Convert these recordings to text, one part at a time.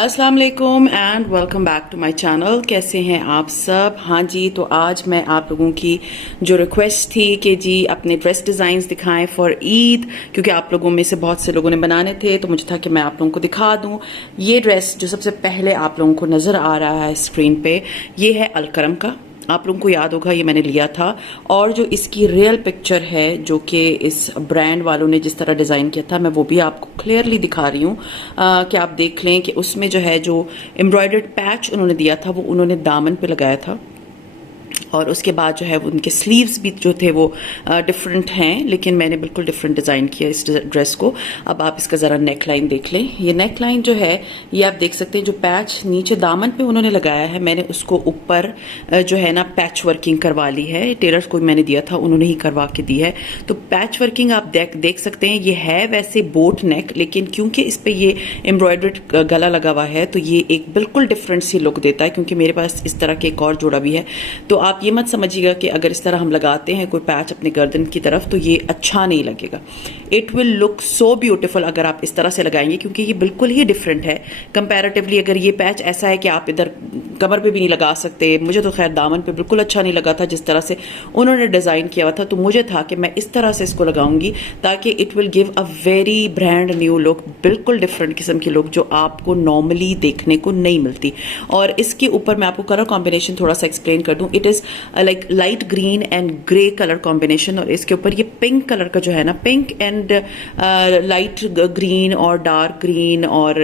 अस्सलाम वालेकुम and welcome back to my channel. कैसे हैं आप सब? हाँ जी, तो आज मैं आप लोगों की जो रिक्वेस्ट थी कि जी अपने ड्रेस डिज़ाइंस दिखाएं फॉर ईद, क्योंकि आप लोगों में से बहुत से लोगों ने बनाने थे, तो मुझे था कि मैं आप लोगों को दिखा दूं। ये ड्रेस जो सबसे पहले आप लोगों को नज़र आ रहा है स्क्रीन पे, ये है अलकरम का। आप लोगों को याद होगा ये मैंने लिया था, और जो इसकी रियल पिक्चर है जो कि इस ब्रांड वालों ने जिस तरह डिज़ाइन किया था, मैं वो भी आपको क्लियरली दिखा रही हूँ कि आप देख लें कि उसमें जो है जो एम्ब्रॉयडर्ड पैच उन्होंने दिया था वो उन्होंने दामन पे लगाया था, और उसके बाद जो है उनके स्लीव्स भी जो थे वो डिफरेंट हैं, लेकिन मैंने बिल्कुल डिफरेंट डिज़ाइन किया इस ड्रेस को। अब आप इसका ज़रा नेक लाइन देख लें। ये नेक लाइन जो है ये आप देख सकते हैं, जो पैच नीचे दामन पे उन्होंने लगाया है, मैंने उसको ऊपर जो है ना पैच वर्किंग करवा ली है। टेलर्स को मैंने दिया था, उन्होंने ही करवा के दी है। तो पैच वर्किंग आप देख सकते हैं। ये है वैसे बोट नेक, लेकिन क्योंकि इस पर ये एम्ब्रॉयडर्ड गला लगा हुआ है तो ये एक बिल्कुल डिफरेंट सी लुक देता है, क्योंकि मेरे पास इस तरह के एक और जोड़ा भी है। तो आप ये मत समझिएगा कि अगर इस तरह हम लगाते हैं कोई पैच अपने गर्दन की तरफ तो ये अच्छा नहीं लगेगा। It will look so beautiful अगर आप इस तरह से लगाएंगे, क्योंकि ये बिल्कुल ही डिफरेंट है कंपैरेटिवली। अगर ये पैच ऐसा है कि आप इधर कमर पे भी नहीं लगा सकते, मुझे तो खैर दामन पे बिल्कुल अच्छा नहीं लगा था जिस तरह से उन्होंने डिजाइन किया हुआ था, तो मुझे था कि मैं इस तरह से इसको लगाऊंगी ताकि it will give a very brand new look, बिल्कुल डिफरेंट किस्म की लुक जो आपको नॉर्मली देखने को नहीं मिलती। और इसके ऊपर मैं आपको कलर कॉम्बिनेशन थोड़ा सा एक्सप्लेन कर दूं। It is like light green and grey colour combination, और इसके ऊपर ये पिंक कलर का जो है ना, पिंक एंड लाइट ग्रीन और डार्क ग्रीन और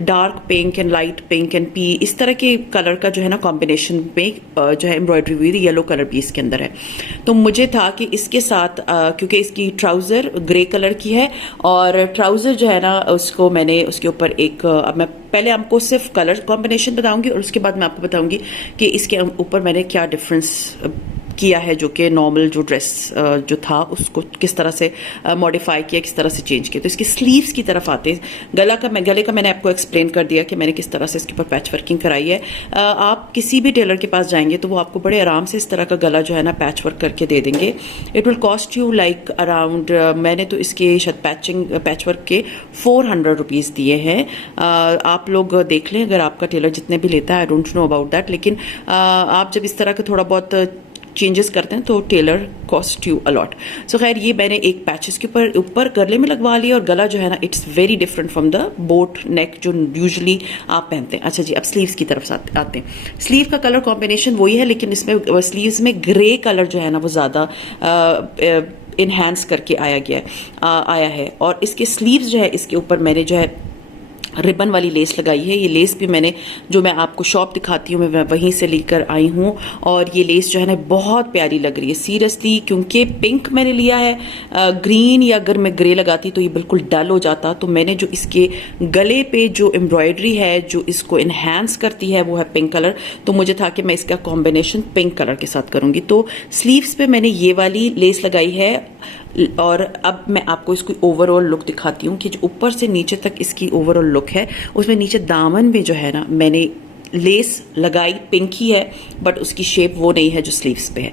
dark pink and light pink and P, इस तरह के कलर का जो है ना कॉम्बिनेशन में जो है एम्ब्रॉयडरी हुई थी। येलो कलर भी इसके अंदर है। तो मुझे था कि इसके साथ क्योंकि इसकी ट्राउजर ग्रे कलर की है, और ट्राउजर जो है ना उसको मैंने उसके ऊपर एक अब मैं पहले आपको सिर्फ कलर कॉम्बिनेशन बताऊंगी और उसके बाद मैं आपको बताऊंगी कि इसके ऊपर मैंने क्या डिफरेंस किया है, जो कि नॉर्मल जो ड्रेस जो था उसको किस तरह से मॉडिफाई किया, किस तरह से चेंज किया। तो इसकी स्लीव्स की तरफ आते हैं। गले का मैंने आपको एक्सप्लेन कर दिया कि मैंने किस तरह से इसके ऊपर पैच वर्किंग कराई है। आप किसी भी टेलर के पास जाएंगे तो वो आपको बड़े आराम से इस तरह का गला जो है ना पैच वर्क करके दे देंगे। It will cost you like around, मैंने तो इसके शायद पैच वर्क के 400 रुपीज़ दिए हैं। आप लोग देख लें अगर आपका टेलर जितने भी लेता है, आई डोंट नो अबाउट दैट, लेकिन आप जब इस तरह का थोड़ा बहुत चेंजेस करते हैं तो टेलर कॉस्ट यू अलॉट। सो खैर ये मैंने एक पैचेस के ऊपर गले में लगवा लिया, और गला जो है ना it's very different from the boat नेक जो यूजुअली आप पहनते हैं। अच्छा जी, अब स्लीव्स की तरफ आते हैं। स्लीव का कलर कॉम्बिनेशन वही है, लेकिन इसमें स्लीव्स में ग्रे कलर जो है ना वो ज़्यादा इन्हांस करके आया है। और इसके स्लीव्स जो है इसके ऊपर मैंने जो है रिबन वाली लेस लगाई है। ये लेस भी मैंने जो मैं आपको शॉप दिखाती हूँ मैं वहीं से लेकर आई हूँ, और ये लेस जो है ना बहुत प्यारी लग रही है सीरियसली। क्योंकि पिंक मैंने लिया है, ग्रीन या अगर मैं ग्रे लगाती तो ये बिल्कुल डल हो जाता। तो मैंने जो इसके गले पे जो एम्ब्रॉयडरी है जो इसको इन्हांस करती है वो है पिंक कलर, तो मुझे था कि मैं इसका कॉम्बिनेशन पिंक कलर के साथ करूँगी। तो स्लीव्स पे मैंने ये वाली लेस लगाई है, और अब मैं आपको इसकी ओवरऑल लुक दिखाती हूँ कि जो ऊपर से नीचे तक इसकी ओवरऑल लुक है। उसमें नीचे दामन में जो है ना मैंने लेस लगाई पिंक ही है, बट उसकी शेप वो नहीं है जो स्लीव्स पे है।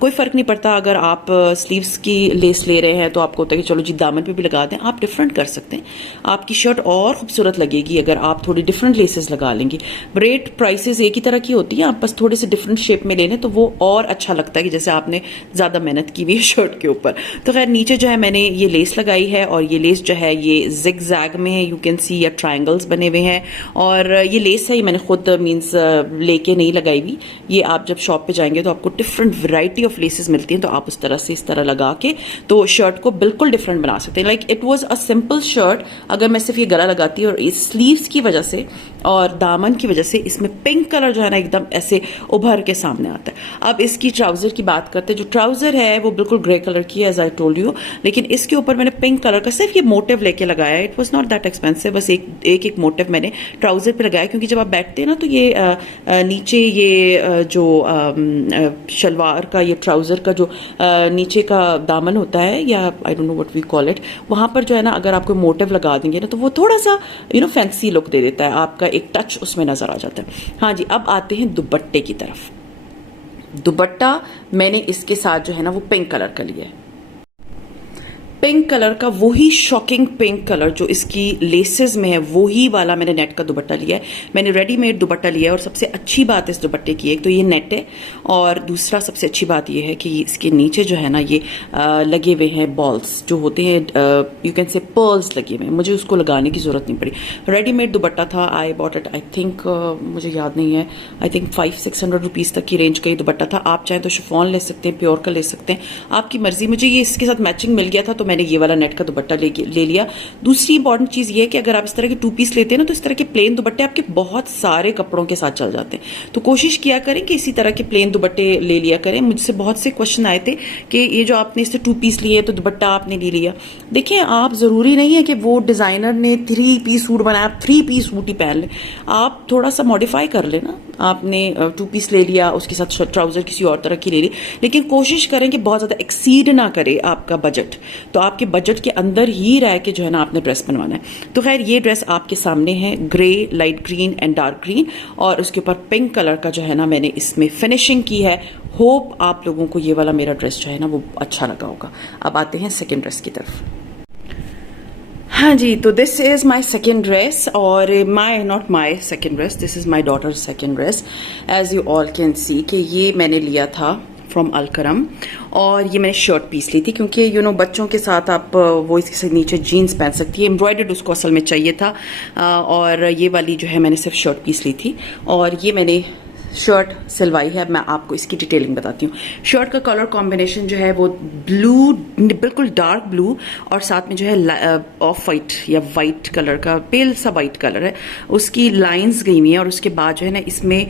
कोई फ़र्क नहीं पड़ता अगर आप स्लीव्स की लेस ले रहे हैं तो आपको होता है कि चलो जी दामन पे भी लगा दें, आप डिफरेंट कर सकते हैं। आपकी शर्ट और खूबसूरत लगेगी अगर आप थोड़ी डिफरेंट लेसेस लगा लेंगी। रेट प्राइसेस एक ही तरह की होती है, आप बस थोड़े से डिफरेंट शेप में ले लें तो वो और अच्छा लगता है कि जैसे आपने ज़्यादा मेहनत की हुई है शर्ट के ऊपर। तो खैर नीचे जो है मैंने ये लेस लगाई है, और ये लेस जो है ये जिग जैग में है, यू कैन सी, या ट्राइंगल्स बने हुए हैं। और ये लेस है, ये मैंने खुद मीन्स लेके नहीं लगाई हुई। ये आप जब शॉप पे जाएंगे तो आपको डिफरेंट वैरायटी ऑफ लेसेस मिलती हैं, तो आप उस तरह से इस तरह लगा के तो शर्ट को बिल्कुल डिफरेंट बना सकते हैं। Like it was a simple shirt अगर मैं सिर्फ ये गला लगाती और इस स्लीव्स की वजह से और दामन की वजह से इसमें पिंक कलर जो है ना एकदम ऐसे उभर के सामने आता है। अब इसकी ट्राउजर की बात करते हैं। जो ट्राउजर है वो बिल्कुल ग्रे कलर की है एज आई टोल्ड यू, लेकिन इसके ऊपर मैंने पिंक कलर का सिर्फ ये मोटिव लेके लगाया है। It was not that expensive, बस एक मोटिव मैंने ट्राउजर पे लगाया, क्योंकि जब आप थे ना, तो ये नीचे ये जो शलवार का, ये ट्राउज़र का जो नीचे का दामन होता है, या I don't know what we call it, वहाँ पर जो है ना अगर आपको मोटिव लगा देंगे ना तो वो थोड़ा सा फैंसी लुक दे देता है, आपका एक टच उसमें नज़र आ जाता है। हाँ जी, अब आते हैं दुपट्टे की तरफ। दुपट्टा मैंने इसके साथ जो है ना वो पिंक कलर का लिया है। पिंक कलर का, वही शॉकिंग पिंक कलर जो इसकी लेसेस में है, वही वाला मैंने नेट का दुपट्टा लिया है। मैंने रेडीमेड दुपट्टा लिया है। और सबसे अच्छी बात इस दुपट्टे की, एक तो ये नेट है, और दूसरा सबसे अच्छी बात ये है कि इसके नीचे जो है ना ये लगे हुए हैं बॉल्स जो होते हैं, यू कैन से पर्ल्स लगे हुए हैं। मुझे उसको लगाने की जरूरत नहीं पड़ी। रेडीमेड दुपट्टा था, I bought it, I think मुझे याद नहीं है, आई थिंक 500-600 रुपीज़ तक की रेंज का ये दुपट्टा था। आप चाहें तो शिफॉन ले सकते हैं, प्योर का ले सकते हैं, आपकी मर्जी। मुझे ये इसके साथ मैचिंग मिल गया था तो मैंने ये वाला नेट का दुपट्टा ले लिया। दूसरी इंपॉर्टेंट चीज ये है कि अगर आप इस तरह के 2 पीस लेते हैं ना, तो इस तरह के प्लेन दुपट्टे आपके बहुत सारे कपड़ों के साथ चल जाते हैं। तो कोशिश किया करें कि इसी तरह के प्लेन दुपट्टे ले लिया करें। मुझसे बहुत से क्वेश्चन आए थे कि ये जो आपने इससे 2 पीस लिए तो दुपट्टा आपने ले लिया। देखिए, आप जरूरी नहीं है कि वो डिजाइनर ने 3 पीस सूट बनाया, 3 पीस सूट ही पहन ले। आप थोड़ा सा मॉडिफाई कर लेना। आपने 2 पीस ले लिया, उसके साथ ट्राउजर किसी और तरह की ले ली, लेकिन कोशिश करें कि बहुत ज्यादा एक्सीड ना करे आपका बजट। तो आपके बजट के अंदर ही रह के जो है ना आपने ड्रेस बनवाना है। तो खैर, ये ड्रेस आपके सामने है, grey, light green and dark green, और उसके ऊपर पिंक कलर का जो है ना मैंने इसमें फिनिशिंग की है। होप आप लोगों को ये वाला मेरा ड्रेस जो है ना वो अच्छा लगा होगा। अब आते हैं सेकेंड ड्रेस की तरफ। हाँ जी, तो this is my second dress, और not my second dress, this is my daughter's second dress. As you all can see कि ये मैंने लिया था फ्रॉम अलकरम, और ये मैंने शर्ट पीस ली थी क्योंकि बच्चों के साथ आप वो इसके नीचे जीन्स पहन सकती है। एम्ब्रॉयडर्ड उसको असल में चाहिए था, और ये वाली जो है मैंने सिर्फ शर्ट पीस ली थी, और ये मैंने शर्ट सिलवाई है। मैं आपको इसकी डिटेलिंग बताती हूँ। शर्ट का कलर कॉम्बिनेशन जो है वो ब्लू, बिल्कुल डार्क ब्लू, और साथ में जो है ऑफ वाइट या वाइट कलर का, पेल सा वाइट कलर है, उसकी लाइंस गई हुई है। और उसके बाद जो है ना इसमें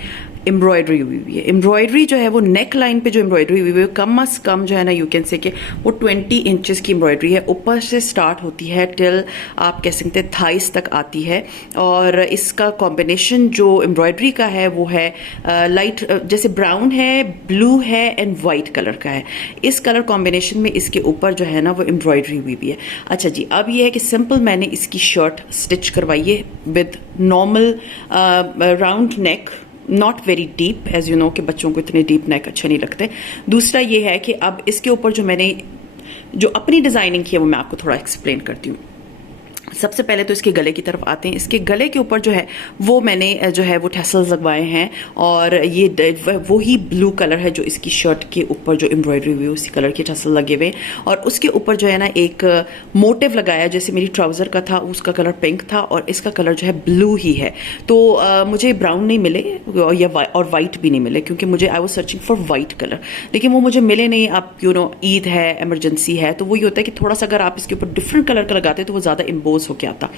एम्ब्रॉयडरी हुई हुई है। एम्ब्रॉयडरी जो है वो नेक लाइन पे जो एम्ब्रॉयडरी हुई हुई है कम अज कम जो है ना यू कैन से कि वो 20 इंचेस की एम्ब्रॉयडरी है। ऊपर से स्टार्ट होती है टिल आप कह सकते हैं थाइस तक आती है। और इसका कॉम्बिनेशन जो एम्ब्रॉयडरी का है वो है लाइट जैसे ब्राउन है, ब्लू है एंड वाइट कलर का है। इस कलर कॉम्बिनेशन में इसके ऊपर जो है ना वो एम्ब्रॉयडरी हुई भी है। अच्छा जी, अब ये है कि सिंपल मैंने इसकी शर्ट स्टिच करवाई है with normal round neck, not very deep, as you know कि बच्चों को इतने डीप नेक अच्छे नहीं लगते। दूसरा ये है कि अब इसके ऊपर जो मैंने जो अपनी डिजाइनिंग की है वो मैं आपको थोड़ा एक्सप्लेन करती हूँ। सबसे पहले तो इसके गले की तरफ आते हैं। इसके गले के ऊपर जो है वो मैंने जो है वो टैसल्स लगवाए हैं, और ये वही ब्लू कलर है जो इसकी शर्ट के ऊपर जो एम्ब्रॉयडरी हुई है उसी कलर के टैसल लगे हुए। और उसके ऊपर जो है ना एक मोटिव लगाया, जैसे मेरी ट्राउजर का था उसका कलर पिंक था और इसका कलर जो है ब्लू ही है। तो मुझे ब्राउन नहीं मिले और वाइट भी नहीं मिले, क्योंकि मुझे I was searching for white colour, लेकिन वो मुझे मिले नहीं। आप ईद है, इमरजेंसी है, तो वही होता है कि थोड़ा सा अगर आप इसके ऊपर डिफरेंट कलर का लगाते तो वो ज्यादा इम्पोज होके आता।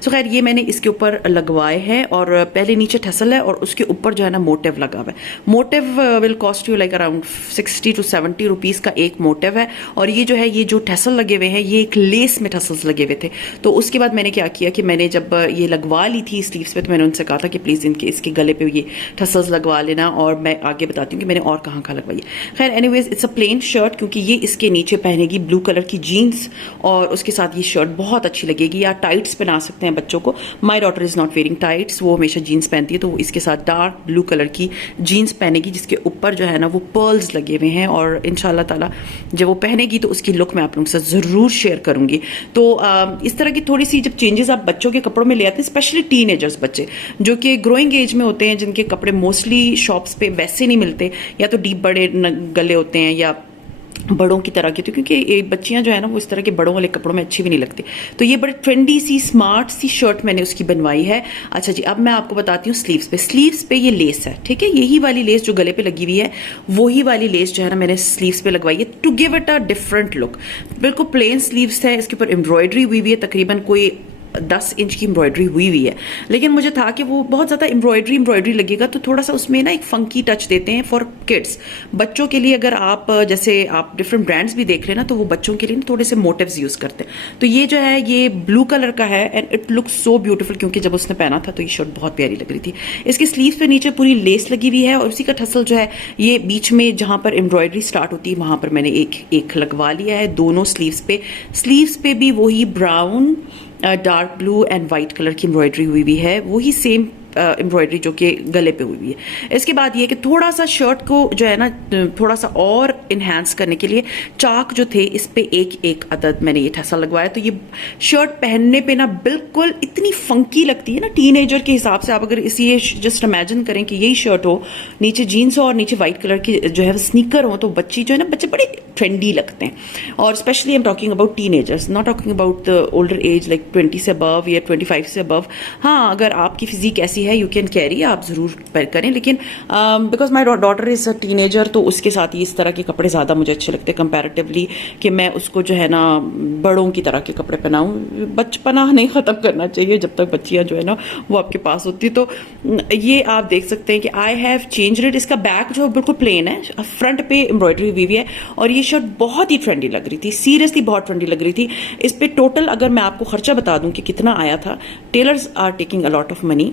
सो खैर, ये मैंने इसके ऊपर लगवाए हैं, और पहले नीचे ठसल है और उसके ऊपर जो है ना मोटिव लगा हुआ है। Motive will cost you like around 60 to 70 rupees का एक मोटिव है। और ये जो है ये जो ठसल लगे हुए हैं ये एक लेस में ठसल्स लगे हुए थे। तो उसके बाद मैंने क्या किया कि मैंने जब ये लगवा ली थी स्लीव्स पे, तो मैंने उनसे कहा था कि प्लीज इसके गले पे ये ठसल्स लगवा लेना, और मैं आगे बताती हूँ कि मैंने और कहाँ कहाँ लगवाई है। खैर anyways, it's a plain shirt, क्योंकि ये इसके नीचे पहनेगी ब्लू कलर की जीन्स, और उसके साथ ये शर्ट बहुत अच्छी लगेगी। या टाइट्स पहना सकते हैं बच्चों को। My daughter is not wearing tights, वो हमेशा जीन्स पहनती है, तो वो इसके साथ डार्क ब्लू कलर की जीन्स पहनेगी जिसके ऊपर जो है ना वो पर्ल्स लगे हुए हैं। और इंशाल्लाह ताला जब वो पहनेगी तो उसकी लुक मैं आप लोगों के साथ जरूर शेयर करूंगी। तो इस तरह की थोड़ी सी जब चेंजेस आप बच्चों के कपड़ों में ले आते हैं, स्पेशली टीनेजर्स बच्चे जो कि ग्रोइंग एज में होते हैं, जिनके कपड़े मोस्टली शॉप्स पे वैसे नहीं मिलते, या तो डीप बड़े गले होते हैं या बड़ों की तरह की, तो क्योंकि ये बच्चियां जो है ना वो इस तरह के बड़ों वाले कपड़ों में अच्छी भी नहीं लगती। तो ये बड़े ट्रेंडी सी स्मार्ट सी शर्ट मैंने उसकी बनवाई है। अच्छा जी, अब मैं आपको बताती हूँ स्लीव्स पे। स्लीव्स पे ये लेस है, ठीक है, यही वाली लेस जो गले पे लगी हुई है वही वाली लेस जो है ना मैंने स्लीव्स पे लगवाई है, to give it a different look. बिल्कुल प्लेन स्लीव्स है, इसके ऊपर एम्ब्रॉयडरी हुई है, तकरीबन कोई 10 इंच की एम्ब्रॉयडरी हुई है, लेकिन मुझे था कि वो बहुत ज़्यादा एम्ब्रॉयडरी लगेगा, तो थोड़ा सा उसमें ना एक फंकी टच देते हैं फॉर किड्स, बच्चों के लिए। अगर आप जैसे आप डिफरेंट ब्रांड्स भी देख रहे हैं ना, तो वो बच्चों के लिए ना थोड़े से मोटिव्स यूज़ करते हैं। तो ये जो है ये ब्लू कलर का है and it looks so beautiful, क्योंकि जब उसने पहना था तो ये शर्ट बहुत प्यारी लग रही थी। इसकी स्लीव्स पे नीचे पूरी लेस लगी हुई है और उसी का टसल जो है ये बीच में जहां पर एम्ब्रॉयडरी स्टार्ट होती है वहां पर मैंने एक लगवा लिया है दोनों स्लीव्स पे भी वही brown, dark blue and white colour की एम्ब्रॉयडरी हुई है, वही सेम एम्ब्रॉयडरी जो कि गले पे हुई है। इसके बाद ये कि थोड़ा सा शर्ट को जो है ना थोड़ा सा और इन्हांस करने के लिए चाक जो थे इस पे एक अदद मैंने ये ठसा लगवाया। तो ये शर्ट पहनने पे ना बिल्कुल इतनी फंकी लगती है ना, टीनेजर के हिसाब से। आप अगर इसी ये जस्ट इमेजिन करें कि यही शर्ट हो, नीचे जीन्स हो और नीचे व्हाइट कलर की जो है स्नीकर हो, तो बच्ची जो है ना, बच्चे बड़े ट्रेंडी लगते हैं। और specially I am talking about teenagers, not talking about the older age like 20 से अबव या 25 से अबव। हाँ, अगर आपकी फिजिक ऐसी है यू कैन कैरी, आप जरूर करें, लेकिन because my daughter is a teenager, तो उसके साथ ही इस तरह के कपड़े ज्यादा मुझे अच्छे लगते हैं कंपैरेटिवली, कि मैं उसको जो है ना बड़ों की तरह के कपड़े पहनाऊं। बचपना नहीं खत्म करना चाहिए जब तक बच्चियां जो है ना वो आपके पास होती। तो ये आप देख सकते हैं कि आई हैव चेंज इट। इसका बैक जो बिल्कुल प्लेन है, फ्रंट पे एम्ब्रॉयडरी हुई है और ये शर्ट बहुत ही ट्रेंडी लग रही थी, सीरियसली बहुत ट्रेंडी लग रही थी। इस पे टोटल अगर मैं आपको खर्चा बता दूं कि कितना आया था, tailors are taking a lot of money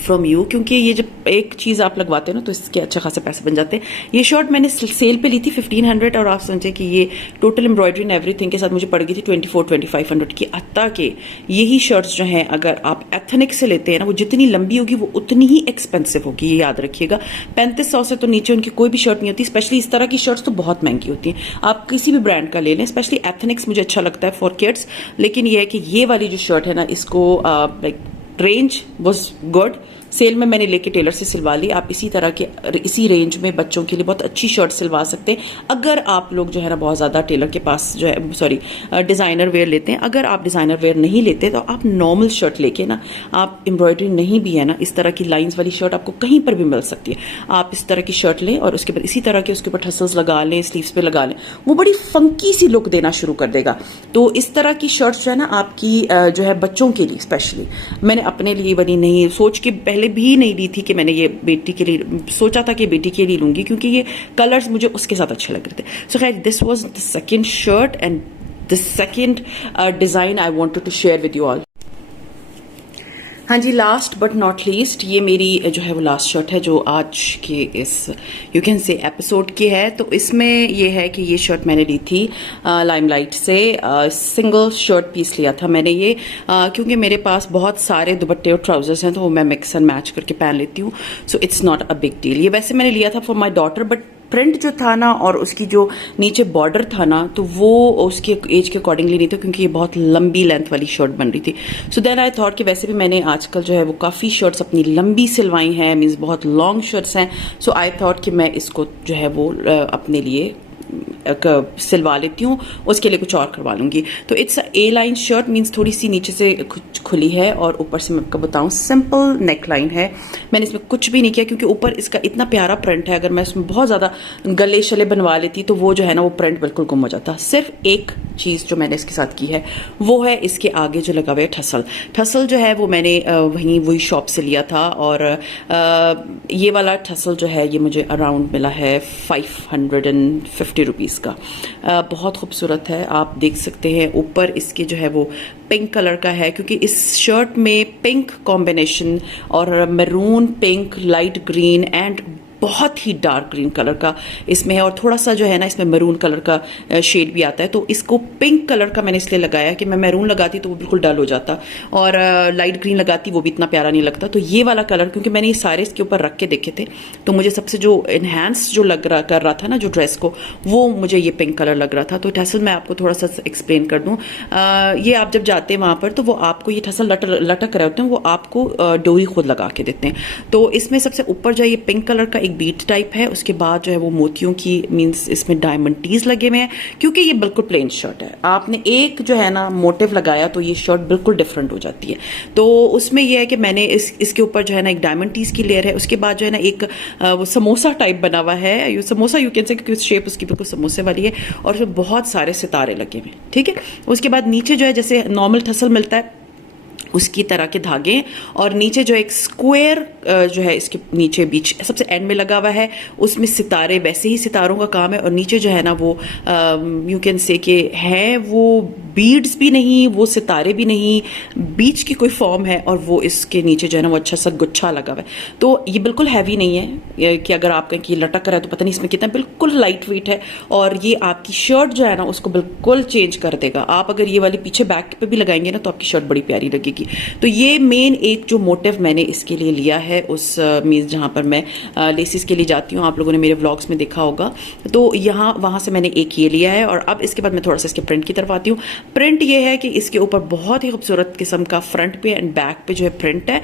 from you, क्योंकि ये जब एक चीज आप लगवाते हो ना तो इसके अच्छे खासे पैसे बन जाते हैं। ये शर्ट मैंने सेल पे ली थी 1500 और आप समझे कि ये टोटल एम्ब्रॉयडरी एंड एवरीथिंग के साथ मुझे पड़ गई थी 2400-2500 की। अत्ता के यही शर्ट्स जो हैं अगर आप एथनिक से लेते हैं ना, वो जितनी लंबी होगी वो उतनी ही एक्सपेंसिव होगी, ये याद रखिएगा। 3500 से तो नीचे उनकी कोई भी शर्ट नहीं होती। स्पेशली इस तरह की शर्ट्स तो बहुत महंगी होती हैं, आप किसी भी ब्रांड का ले लें। स्पेशली एथनिक्स मुझे अच्छा लगता है फॉर किड्स, लेकिन ये है कि ये वाली जो शर्ट है ना, इसको like range was good. Sale में मैंने लेके टेलर से सिलवा ली। आप इसी तरह के इसी रेंज में बच्चों के लिए बहुत अच्छी शर्ट सिलवा सकते हैं, अगर आप लोग जो है ना बहुत ज़्यादा टेलर के पास जो है डिज़ाइनर वेयर लेते हैं। अगर आप डिज़ाइनर वेयर नहीं लेते तो आप नॉर्मल शर्ट लेके ना, आप एम्ब्रॉयडरी नहीं भी है ना, इस तरह की लाइंस वाली शर्ट आपको कहीं पर भी मिल सकती है। आप इस तरह की शर्ट लें और उसके बाद इसी तरह के उसके ऊपर टसल्स लगा लें, स्लीव्स पे लगा लें, वो बड़ी फंकी सी लुक देना शुरू कर देगा। तो इस तरह की शर्ट्स जो है ना आपकी जो है बच्चों के लिए, स्पेशली मैंने अपने लिए बनी नहीं सोच के पहले भी नहीं ली थी कि मैंने ये बेटी के लिए सोचा था कि बेटी के लिए लूंगी, क्योंकि ये कलर्स मुझे उसके साथ अच्छे लग रहे थे। सो खैर, this was the second shirt and the second design I wanted to share with you all. हाँ जी, लास्ट बट नॉट लीस्ट, ये मेरी जो है वो लास्ट शर्ट है जो आज के इस यू कैन से एपिसोड की है। तो इसमें ये है कि ये शर्ट मैंने ली थी लाइमलाइट से, सिंगल शर्ट पीस लिया था मैंने ये, क्योंकि मेरे पास बहुत सारे दुपट्टे और ट्राउजर्स हैं तो वो मैं मिक्स एंड मैच करके पहन लेती हूँ। So it's not a big deal. ये वैसे मैंने लिया था for my daughter, but print जो था ना और उसकी जो नीचे बॉर्डर था ना, तो वो उसके एज के अकॉर्डिंगली नहीं था, क्योंकि ये बहुत लंबी लेंथ वाली शर्ट बन रही थी। सो देन आई थॉट कि वैसे भी मैंने आजकल जो है वो काफ़ी शर्ट्स अपनी लंबी सिलवाई हैं, मीन्स बहुत लॉन्ग शर्ट्स हैं। सो आई थॉट कि मैं इसको जो है वो अपने लिए सिलवा लेती हूँ, उसके लिए कुछ और करवा लूंगी। तो it's a line shirt, means थोड़ी सी नीचे से खुली है और ऊपर से मैं आपको बताऊं सिंपल नेक लाइन है। मैंने इसमें कुछ भी नहीं किया, क्योंकि ऊपर इसका इतना प्यारा प्रिंट है, अगर मैं इसमें बहुत ज़्यादा गले शले बनवा लेती तो वो जो है ना वो प्रिंट बिल्कुल गुम हो जाता। सिर्फ एक चीज़ जो मैंने इसके साथ की है वो है इसके आगे जो लगा हुआ है ठसल जो है वो मैंने वही शॉप से लिया था, और ये वाला ठसल जो है ये मुझे अराउंड मिला है 550 रुपीज़ का। बहुत खूबसूरत है, आप देख सकते हैं। ऊपर इसके जो है वो पिंक कलर का है, क्योंकि इस शर्ट में पिंक कॉम्बिनेशन और maroon, pink, light green and बहुत ही डार्क ग्रीन कलर का इसमें है, और थोड़ा सा जो है ना इसमें मैरून कलर का शेड भी आता है। तो इसको पिंक कलर का मैंने इसलिए लगाया कि मैं मैरून लगाती तो वो बिल्कुल डल हो जाता, और लाइट ग्रीन लगाती वो भी इतना प्यारा नहीं लगता। तो ये वाला कलर, क्योंकि मैंने ये सारे इसके ऊपर रख के देखे थे, तो मुझे सबसे जो इन्हांस जो कर रहा था ना जो ड्रेस को, वो मुझे ये पिंक कलर लग रहा था। तो ठसल मैं आपको थोड़ा सा एक्सप्लेन कर दूं, ये आप जब जाते हैं वहां पर तो वो आपको ये ठसल लटक रहे होते हैं, वो आपको डोरी खुद लगा के देते हैं। तो इसमें सबसे ऊपर जो ये पिंक कलर का बीट टाइप है, उसके बाद जो है वो मोतियों की, मींस इसमें डायमंड टीज लगे हुए हैं, क्योंकि ये बिल्कुल प्लेन शर्ट है। आपने एक जो है ना मोटिव लगाया तो ये शर्ट बिल्कुल डिफरेंट हो जाती है। तो उसमें ये है कि मैंने इसके ऊपर जो है ना एक डायमंड टीज की लेयर है, उसके बाद जो है ना एक वो समोसा टाइप बना हुआ है, समोसा यू कैन से, क्योंकि शेप उसकी बिल्कुल समोसे वाली है, और उसमें बहुत सारे सितारे लगे हुए हैं। ठीक है, उसके बाद नीचे जो है जैसे नॉर्मल ठसल मिलता है उसकी तरह के धागे, और नीचे जो एक स्क्वायर जो है इसके नीचे बीच सबसे एंड में लगा हुआ है, उसमें सितारे, वैसे ही सितारों का काम है। और नीचे जो है ना वो यू कैन से कि है वो बीड्स भी नहीं, वो सितारे भी नहीं, बीच की कोई फॉर्म है, और वो इसके नीचे जो है ना वो अच्छा सा गुच्छा लगा हुआ है। तो ये बिल्कुल हैवी नहीं है कि अगर आप कहें कि लटक रहा है तो पता नहीं इसमें कितना, बिल्कुल लाइट वेट है। और ये आपकी शर्ट जो है ना उसको बिल्कुल चेंज कर देगा। आप अगर ये वाली पीछे बैक पे भी लगाएंगे ना तो आपकी शर्ट बड़ी प्यारी लगेगी। तो ये मेन एक जो मोटिव मैंने इसके लिए लिया है, उस मीन्स जहां पर मैं लेसिस के लिए जाती हूँ, आप लोगों ने मेरे व्लॉग्स में देखा होगा, तो यहाँ वहां से मैंने एक ये लिया है। और अब इसके बाद मैं थोड़ा सा इसके प्रिंट की तरफ आती हूँ। प्रिंट ये है कि इसके ऊपर बहुत ही खूबसूरत किस्म का फ्रंट पे एंड बैक पे जो है प्रिंट है।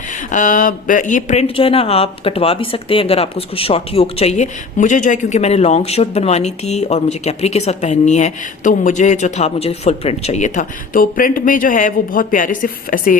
ये प्रिंट जो है ना आप कटवा भी सकते हैं अगर आपको उसको शॉर्ट योक चाहिए। मुझे जो है क्योंकि मैंने लॉन्ग शर्ट बनवानी थी और मुझे कैपरी के साथ पहननी है, तो मुझे जो था मुझे फुल प्रिंट चाहिए था। तो प्रिंट में जो है वो बहुत प्यारे से ऐसे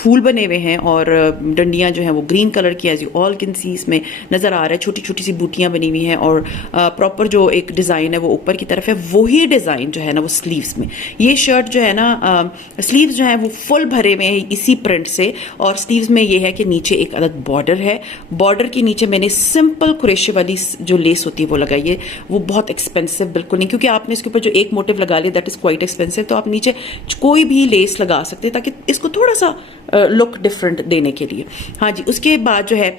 फूल बने हुए हैं, और डंडियां जो हैं वो ग्रीन कलर की, as you all can see इसमें नजर आ रहा है। छोटी छोटी सी बूटियां बनी हुई हैं, और प्रॉपर जो एक डिजाइन है वो ऊपर की तरफ है। वही डिजाइन जो है ना वो स्लीव्स में, ये शर्ट जो है ना स्लीव्स जो है वो फुल भरे हुए हैं इसी प्रिंट से। और स्लीव्स में ये है कि नीचे एक अलग बॉर्डर है। बॉर्डर के नीचे मैंने सिंपल कुरेशे वाली जो लेस होती है वो लगाई है। वो बहुत एक्सपेंसिव बिल्कुल नहीं, क्योंकि आपने इसके ऊपर जो एक मोटिव लगा लिया दैट इज क्वाइट एक्सपेंसिव। तो आप नीचे कोई भी लेस लगा सकते हैं ताकि इसको थोड़ा सा लुक डिफरेंट देने के लिए। हाँ जी, उसके बाद जो है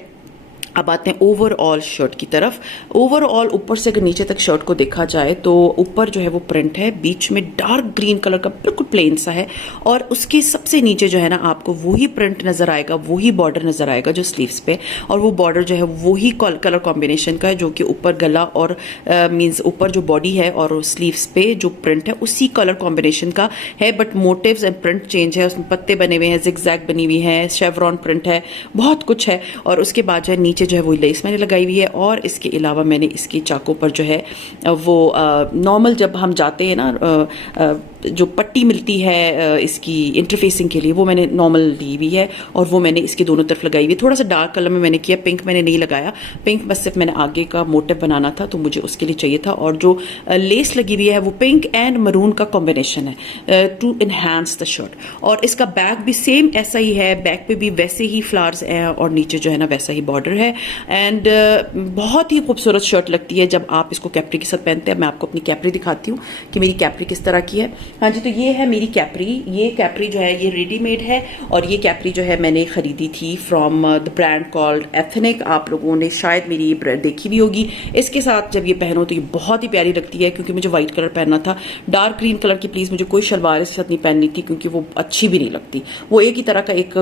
अब आते हैं ओवरऑल शर्ट की तरफ। ओवरऑल ऊपर से अगर नीचे तक शर्ट को देखा जाए तो ऊपर जो है वो प्रिंट है, बीच में डार्क ग्रीन कलर का बिल्कुल प्लेन सा है, और उसके सबसे नीचे जो है ना आपको वही प्रिंट नजर आएगा, वही बॉर्डर नजर आएगा जो स्लीव्स पे। और वो बॉर्डर जो है वही कलर कॉम्बिनेशन का है, जो कि ऊपर गला और मींस ऊपर जो बॉडी है और स्लीव्स पे जो प्रिंट है उसी कलर कॉम्बिनेशन का है। But motives and print change है, उसमें पत्ते बने हुए हैं, जिगजैग बनी हुई है, शेवरॉन प्रिंट है, बहुत कुछ है। और उसके बाद जो है नीचे जो है वो लेस मैंने लगाई हुई है। और इसके अलावा मैंने इसकी चाकों पर जो है वो नॉर्मल जब हम जाते हैं ना जो पट्टी मिलती है इसकी इंटरफेसिंग के लिए, वो मैंने नॉर्मल ली हुई है, और वो मैंने इसके दोनों तरफ लगाई हुई है। थोड़ा सा डार्क कलर में मैंने किया, पिंक मैंने नहीं लगाया। पिंक बस सिर्फ मैंने आगे का मोटिव बनाना था तो मुझे उसके लिए चाहिए था। और जो लेस लगी हुई है वो पिंक एंड मरून का कॉम्बिनेशन है टू इनहांस द शर्ट। और इसका बैक भी सेम ऐसा ही है, बैक पे भी वैसे ही फ्लावर्स है, और नीचे जो है ना वैसा ही बॉर्डर है। एंड बहुत ही खूबसूरत शर्ट लगती है जब आप इसको कैपरी के साथ पहनते हैं। मैं आपको अपनी कैपरी दिखाती हूँ कि मेरी कैपरी किस तरह की है। हाँ जी, तो ये है मेरी कैपरी। ये कैपरी जो है ये रेडीमेड है, और ये कैपरी जो है मैंने खरीदी थी from the brand called ethnic. आप लोगों ने शायद मेरी ब्रांड देखी भी होगी। इसके साथ जब ये पहनो तो ये बहुत ही प्यारी लगती है, क्योंकि मुझे व्हाइट कलर पहनना था। डार्क ग्रीन कलर की प्लीज मुझे कोई शलवार इसके साथ नहीं पहननी थी, क्योंकि वो अच्छी भी नहीं लगती, वो एक ही तरह का एक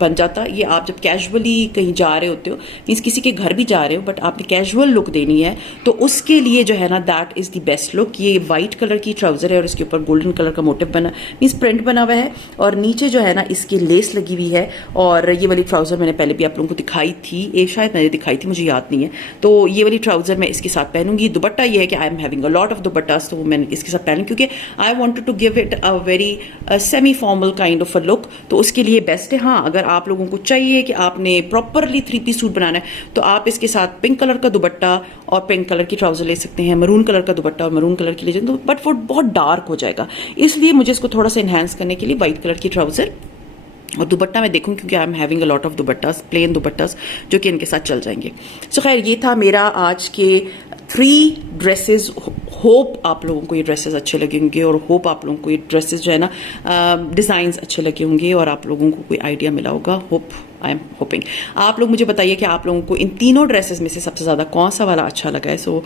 बन जाता। ये आप जब कैजुअली कहीं जा रहे होते हो, मीन्स किसी के घर भी जा रहे हो, बट आपने कैजुअल लुक देनी है, तो उसके लिए जो है ना that is the best look. ये व्हाइट कलर की ट्राउजर है और इसके ऊपर गोल्डन कलर का मोटिव बना, मीन्स प्रिंट बना हुआ है, और नीचे जो है ना इसकी लेस लगी हुई है। और ये वाली ट्राउजर मैंने पहले भी आप लोगों को दिखाई थी, ये शायद मैंने दिखाई थी, मुझे याद नहीं है। तो ये वाली ट्राउजर मैं इसके साथ पहनूंगी। दुपट्टा ये है कि I am having a lot of dupattas, तो मैंने इसके साथ पहनूं क्योंकि I wanted to give it a very semi formal kind of a look, तो उसके लिए बेस्ट है। हाँ, अगर आप लोगों को चाहिए कि आपने प्रॉपरली 3 पीस सूट बनाना है तो आप इसके साथ पिंक कलर का दुपट्टा और पिंक कलर की ट्राउजर ले सकते हैं, मरून कलर का दुपट्टा और मरून कलर की ले जाए, बट वो बहुत डार्क हो जाएगा, इसलिए मुझे इसको थोड़ा सा इनहैंस करने के लिए व्हाइट कलर की ट्राउजर और दुपट्टा मैं देखूं, क्योंकि I am having a lot of dupattas, plain dupattas जो कि इनके साथ चल जाएंगे। सो खैर, ये था मेरा आज के 3 ड्रेसेस। होप आप लोगों को ये ड्रेसेस अच्छे लगे होंगे, और होप आप लोगों को ये ड्रेसेस जो है ना डिजाइन्स अच्छे लगे होंगे, और आप लोगों को कोई आइडिया मिला होगा। Hope, I am hoping. आप लोग मुझे बताइए कि आप लोगों को इन तीनों ड्रेसेस में से सबसे ज्यादा कौन सा वाला अच्छा लगा है। So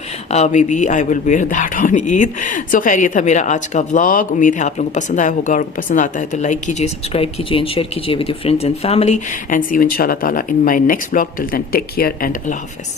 maybe I will wear that on Eid. So खैर, ये था मेरा आज का व्लॉग। उम्मीद है आप लोगों को पसंद आया होगा, और पसंद आता है तो लाइक कीजिए, सब्सक्राइब कीजिए एंड शेयर कीजिए with your friends and family, and see you इंशाल्लाह ताला in my next vlog. Till then, take care and अल्लाह हाफिज।